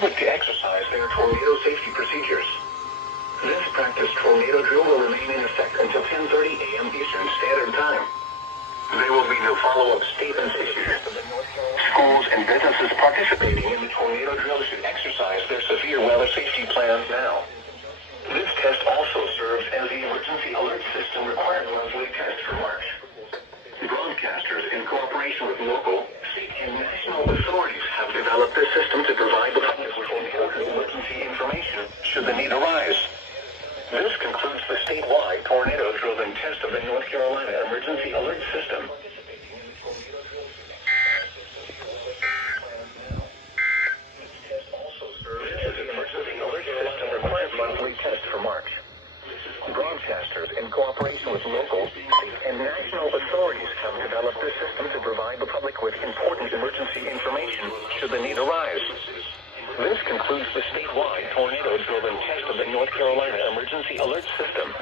public to exercise their tornado safety procedures. This practice tornado drill will remain in effect until 10:30 a.m. Eastern Standard Time. There will be no follow-up statements issued. Schools and businesses participating in the tornado drill should exercise their severe weather safety plans now. This test also serves as the emergency alert system required monthly test for March. Broadcasters, in cooperation with local, state, and national authorities, have developed this system to provide the public with important emergency information should the need arise. This concludes the statewide tornado drill and test of the North Carolina Emergency Alert System. This test also serves as the emergency alert system required monthly test for March. Broadcasters, in cooperation with local, state, and national authorities, have developed this system to provide the public with important emergency information should the need arise. This concludes the statewide tornado drill and test of the North Carolina Emergency Alert System.